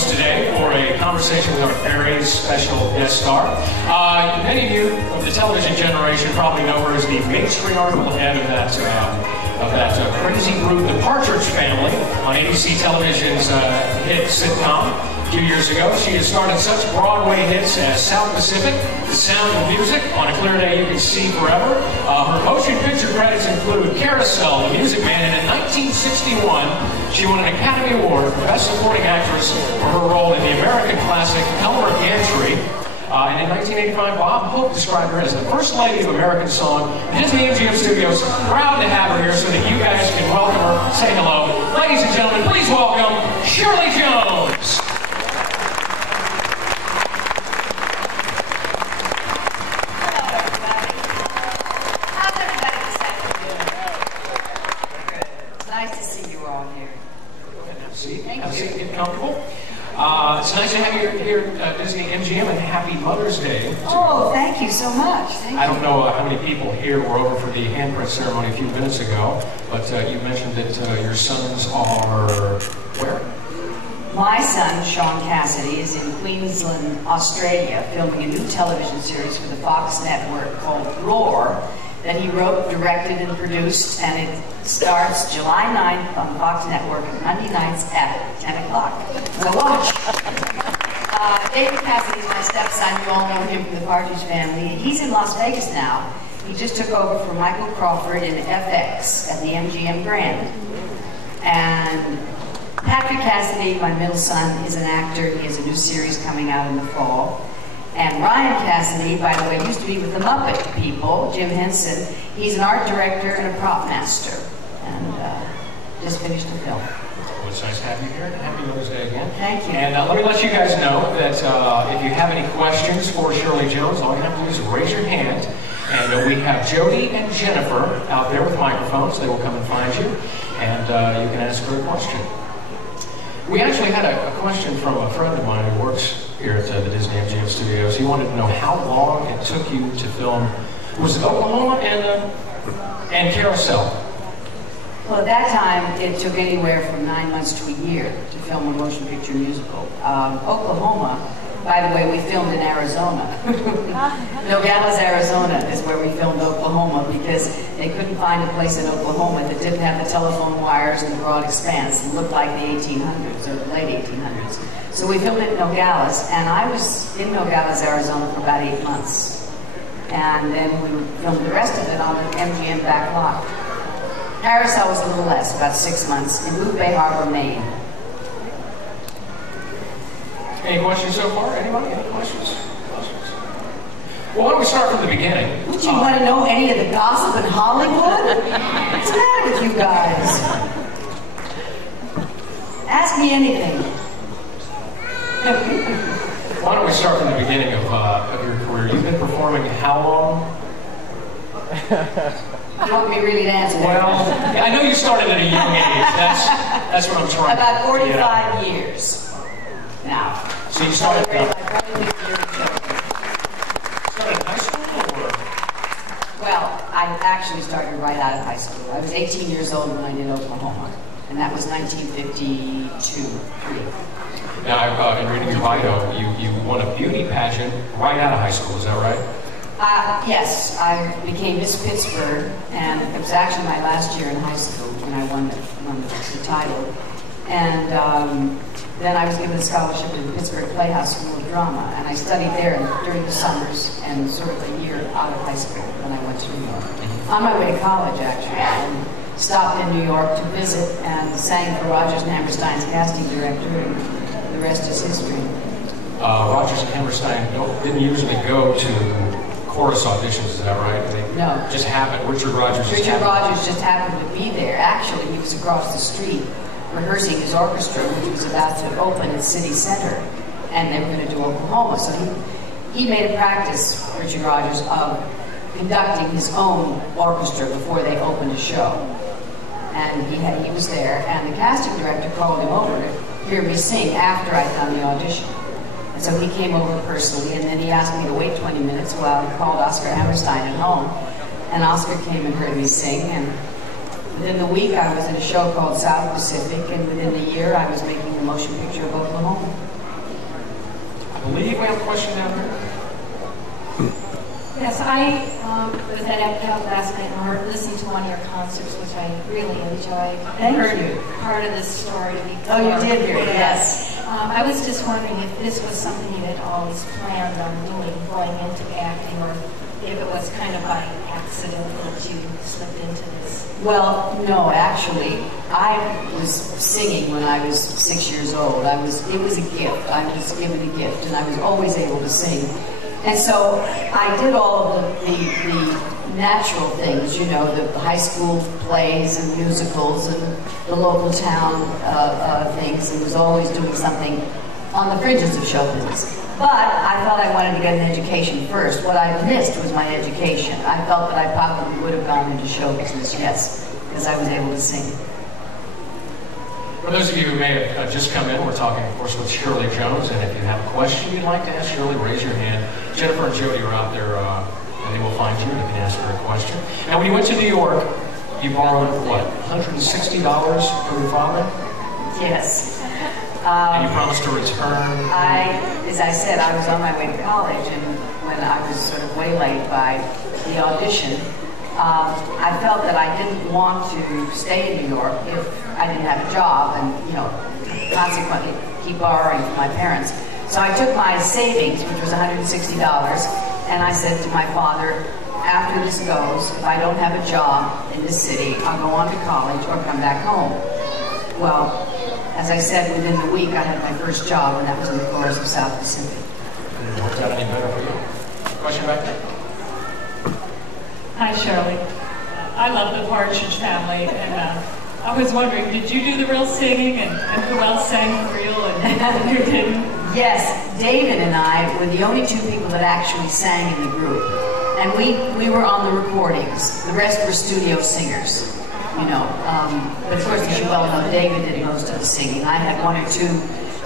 us today for a conversation with our very special guest star. Many of you of the television generation probably know her as the matriarchal head of that crazy group, The Partridge Family, on ABC Television's hit sitcom a few years ago. She has starred in such Broadway hits as South Pacific, The Sound of Music, On a Clear Day You Can See Forever. Her motion picture credits include Carousel, The Music Man, and in 1961, she won an Academy Award for Best Supporting Actress for her role in the American classic Elmer Gantry. And in 1985, Bob Hope described her as the first lady of American song. Disney MGM Studios, proud to have her here so that you guys can welcome her, say hello. Ladies and gentlemen, please welcome Shirley Jones. Hello, everybody. How's everybody this afternoon? Good. It's nice to see you all here. Go ahead and have a seat. Have a seat, get comfortable. It's nice to have you here at Disney MGM, and Happy Mother's Day. Oh, thank you so much. Thank you. I don't know how many people here were over for the handprint ceremony a few minutes ago, but you mentioned that your sons are where? My son, Sean Cassidy, is in Queensland, Australia, filming a new television series for the Fox network called Roar, that he wrote, directed, and produced, and it starts July 9th on Fox Network, Monday nights at 10 o'clock. So watch. David Cassidy is my stepson. You all know him from the Partridge Family. He's in Las Vegas now. He just took over for Michael Crawford in FX at the MGM Grand. And Patrick Cassidy, my middle son, is an actor. He has a new series coming out in the fall. And Ryan Cassidy, by the way, used to be with the Muppet people, Jim Henson. He's an art director and a prop master. And just finished the film. Well, it's nice to have you here, and Happy Mother's Day again. Thank you. And let me let you guys know that if you have any questions for Shirley Jones, all you have to do is raise your hand. And we have Jody and Jennifer out there with microphones. They will come and find you, and you can ask her a question. We actually had a question from a friend of mine who works here at the Disney MGM Studios. He wanted to know how long it took you to film, was it Oklahoma and Carousel? Well, at that time, it took anywhere from 9 months to a year to film a motion picture musical. Oklahoma, by the way, we filmed in Arizona. Nogales, Arizona is where we filmed Oklahoma because they couldn't find a place in Oklahoma that didn't have the telephone wires and the broad expanse. It looked like the 1800s or the late 1800s. So we filmed it in Nogales, and I was in Nogales, Arizona for about 8 months. And then we filmed the rest of it on the MGM back lot. Carousel was a little less, about 6 months, in Blue Bay Harbor, Maine. Any questions so far? Anybody? Any questions? Well, why don't we start from the beginning? Would you want to know any of the gossip in Hollywood? What's the matter with you guys? Ask me anything. Why don't we start from the beginning of your career? You've been performing how long? You want me really to answer that? Well, I know you started at a young age. That's what I'm trying to About 45 years now. So you started in high school, or? Well, I actually started right out of high school. I was 18 years old when I did Oklahoma, and that was 1952. Now, in reading your bio, you won a beauty pageant right out of high school. Is that right? Yes, I became Miss Pittsburgh, and it was actually my last year in high school when I won the title. And then I was given a scholarship to the Pittsburgh Playhouse School of Drama, and I studied there during the summers and sort of a year out of high school when I went to New York. On my way to college, actually, and stopped in New York to visit and sang for Rodgers and Hammerstein's casting director, and the rest is history. Rodgers and Hammerstein didn't usually go to chorus auditions, is that right? No. Just happened. Richard Rodgers just happened to be there. Actually, he was across the street rehearsing his orchestra, which was about to open at City Center, and they were going to do Oklahoma. So he made a practice, Richard Rodgers, of conducting his own orchestra before they opened a show. And he was there, and the casting director called him over to hear me sing after I'd done the audition. And so he came over personally, and then he asked me to wait 20 minutes while he called Oscar Hammerstein at home. And Oscar came and heard me sing, and within the week I was in a show called South Pacific, and within the year I was making the motion picture of Oklahoma. I believe we have a question down there. Yes, I was at Epcot last night and listened to one of your concerts, which I really enjoyed. Thank you. Part of this story before. Oh, you did hear it, yes. I was just wondering if this was something you had always planned on doing, going into acting, or if it was kind of by accident that you slipped into this. Well, no, actually, I was singing when I was 6 years old. It was a gift. I was given a gift, and I was always able to sing. And so I did all of the natural things, you know, the high school plays and musicals and the local town things, and was always doing something on the fringes of show business. But I thought I wanted to get an education first. What I missed was my education. I felt that I probably would have gone into show business, yes, because I was able to sing. For those of you who may have just come in, we're talking, of course, with Shirley Jones, and if you have a question you'd like to ask Shirley, raise your hand. Jennifer and Jody are out there, and they will find you, and you can ask her a question. Now, when you went to New York, you borrowed, what, $160 from your father? Yes. And you promised to return? As I said, I was on my way to college, and when I was sort of waylaid by the audition, I felt that I didn't want to stay in New York if I didn't have a job, and, you know, consequently keep borrowing from my parents. So I took my savings, which was $160, and I said to my father, after this goes, if I don't have a job in this city, I'll go on to college or come back home. Well, as I said, within the week I had my first job, and that was in the chorus of South Pacific. It worked out any better for you? Question back there? Hi, Shirley. I love the Partridge Family, and I was wondering, did you do the real singing, and who else sang for real, and who didn't? Yes, David and I were the only two people that actually sang in the group, and we were on the recordings. The rest were studio singers, you know. But of course, as you well know, David did most of the singing. I had one or two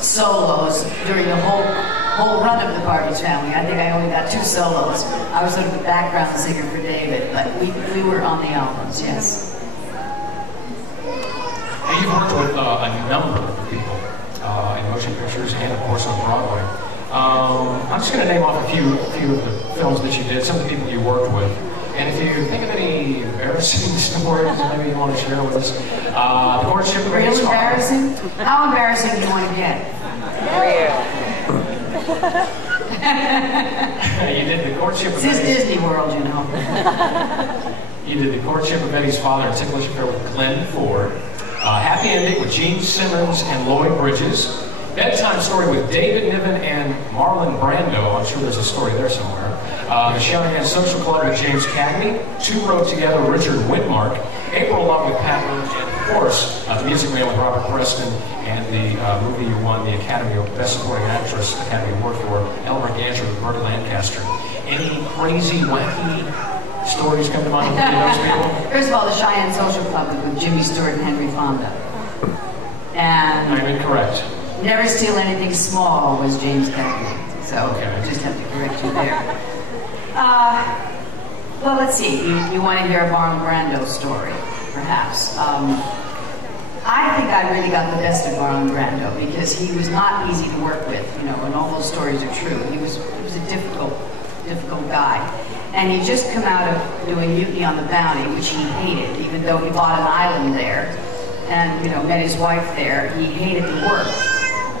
solos during the whole run of the Partridge Family. I think I only got 2 solos. I was sort of the background singer for David, but we were on the albums, yes. Now, you've worked with a number of people in motion pictures and, of course, on Broadway. I'm just going to name off a few of the films that you did, some of the people you worked with. And if you think of any embarrassing stories maybe you want to share with us, the courtship of Real embarrassing? How embarrassing do you want to get? You did the courtship of This is Disney World, you know. You did the courtship of Eddie's father and ticklish affair with Glenn Ford. Happy ending with Gene Simmons and Lloyd Bridges. Bedtime story with David Niven and Marlon Brando. I'm sure there's a story there somewhere. The Cheyenne Social Club with James Cagney. Two Wrote Together, Richard Whitmark. April Love with Pat Lynch. And of course, The Music Man with Robert Preston. And the movie you won the Academy Best Supporting Actress Academy Award for, Elmer Gantry with Burt Lancaster. Any crazy, wacky stories come to mind with any of those people? First of all, the Cheyenne Social Club with Jimmy Stewart and Henry Fonda. And I'm incorrect. Never Steal Anything Small was James Cagney. So I just have to correct you there. Well, let's see. You want to hear a Marlon Brando story, perhaps. I think I really got the best of Marlon Brando because he was not easy to work with, you know, and all those stories are true. He was a difficult guy. And he'd just come out of doing Mutiny on the Bounty, which he hated, even though he bought an island there and, you know, met his wife there. He hated the work.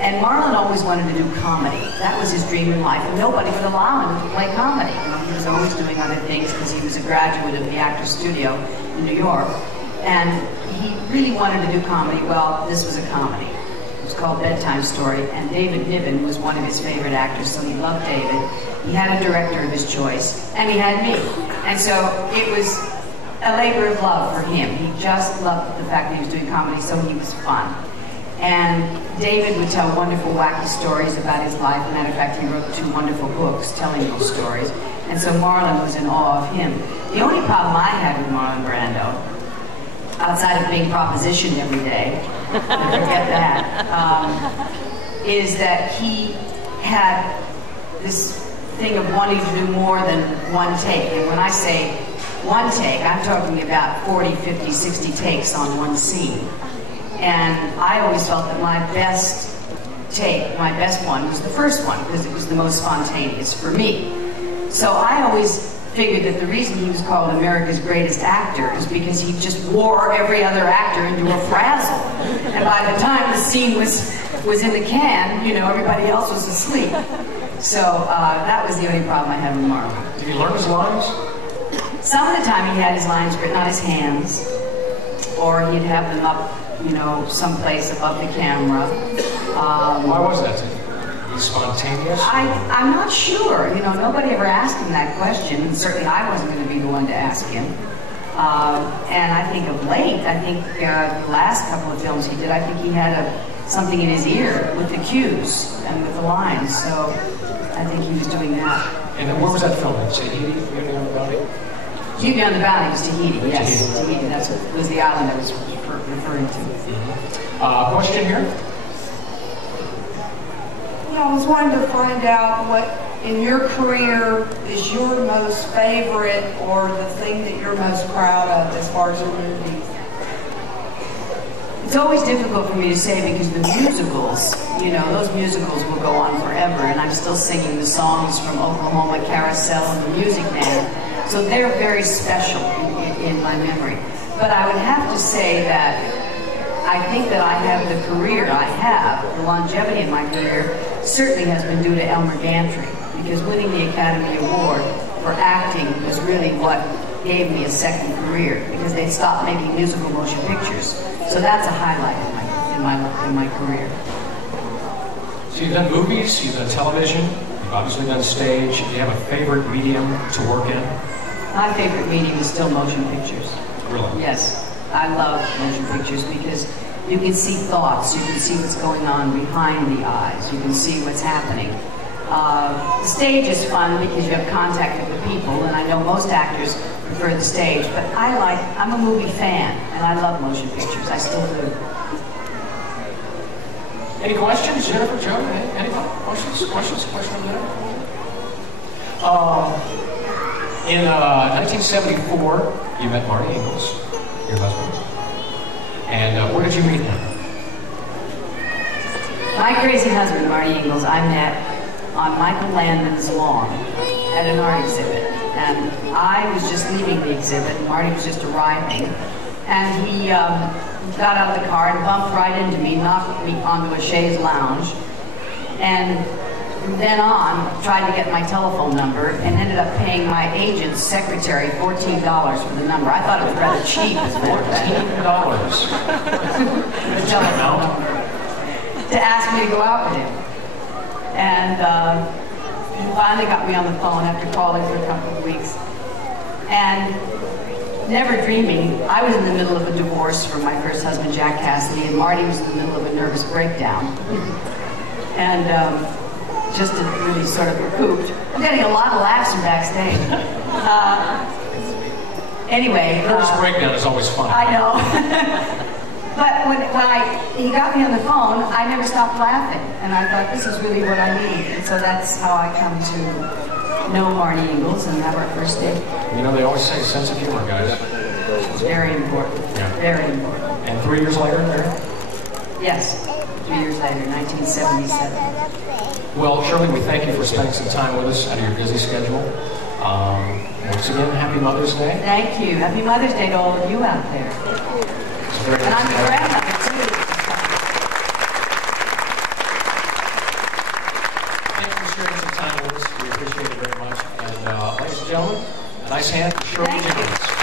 And Marlon always wanted to do comedy. That was his dream in life, and nobody would allow him to play comedy. You know, he was always doing other things because he was a graduate of the Actors Studio in New York. And he really wanted to do comedy. Well, this was a comedy. It was called Bedtime Story, and David Niven was one of his favorite actors, so he loved David. He had a director of his choice, and he had me. And so it was a labor of love for him. He just loved the fact that he was doing comedy, so he was fun. And David would tell wonderful, wacky stories about his life. Matter of fact, he wrote 2 wonderful books telling those stories. And so Marlon was in awe of him. The only problem I had with Marlon Brando, outside of being propositioned every day, forget that, is that he had this thing of wanting to do more than one take. And when I say one take, I'm talking about 40, 50, 60 takes on one scene. And I always felt that my best take, my best one, was the first one because it was the most spontaneous for me. So I always figured that the reason he was called America's greatest actor is because he just wore every other actor into a frazzle. And by the time the scene was in the can, you know, everybody else was asleep. So that was the only problem I had with Marlon. Did he learn his lines? Some of the time he had his lines written on his hands, or he'd have them up, you know, someplace above the camera. Why was that? He's spontaneous? I'm not sure. You know, nobody ever asked him that question, and certainly I wasn't going to be the one to ask him. And I think of late, I think the last couple of films he did, I think he had something in his ear with the cues and with the lines. So I think he was doing that. And then where was that filmed? Tahiti? Beauty on the Bounty? Beauty on the Bounty was Tahiti, yes. Tahiti, that was the island I was referring to. Question here? Yeah, I was wanting to find out what in your career is your most favorite or the thing that you're most proud of as far as your movies. It's always difficult for me to say because the musicals, you know, those musicals will go on forever, and I'm still singing the songs from Oklahoma, Carousel, and the Music Man. So they're very special in my memory. But I would have to say that I think that I have the career I have, the longevity in my career, certainly has been due to Elmer Gantry, because winning the Academy Award for acting was really what gave me a second career, because they stopped making musical motion pictures. So that's a highlight in my career. So you've done movies, you've done television, you've obviously done stage. Do you have a favorite medium to work in? My favorite medium is still motion pictures. Really? Yes. I love motion pictures because you can see thoughts, you can see what's going on behind the eyes, you can see what's happening. The stage is fun because you have contact with the people, and I know most actors prefer the stage, but I'm a movie fan, and I love motion pictures. I still do. Any questions, Jennifer, Joe? Any questions? Questions over there? In 1974, you met Marty Ingalls, your husband. And where did you meet him? My crazy husband, Marty Ingalls, I met on Michael Landon's lawn at an art exhibit. And I was just leaving the exhibit, and Marty was just arriving. And he got out of the car and bumped right into me, knocked me onto a chaise lounge. And from then on, tried to get my telephone number and ended up paying my agent's secretary $14 for the number. I thought it was rather cheap, as a matter of fact. $14? To ask me to go out with him. And he finally got me on the phone after calling for a couple of weeks. And never dreaming, I was in the middle of a divorce from my first husband, Jack Cassidy, and Marty was in the middle of a nervous breakdown. And just to really sort of pooped. I'm getting a lot of laughs from backstage. Anyway. Nervous breakdown is always fun. I know. But when he got me on the phone, I never stopped laughing. And I thought, this is really what I need. And so that's how I come to know Marty Ingalls and have our first date. You know, they always say sense of humor, guys. It's very important. Yeah. Very important. And 3 years later, there? Yes. 3 years later, 1977. Well, Shirley, we thank you for spending some time with us out of your busy schedule. Once again, Happy Mother's Day. Thank you. Happy Mother's Day to all of you out there. And I'm your grandmother, too. Thank you for sharing some time with us. We appreciate it very much. And ladies and gentlemen, a nice hand for Shirley Jenkins.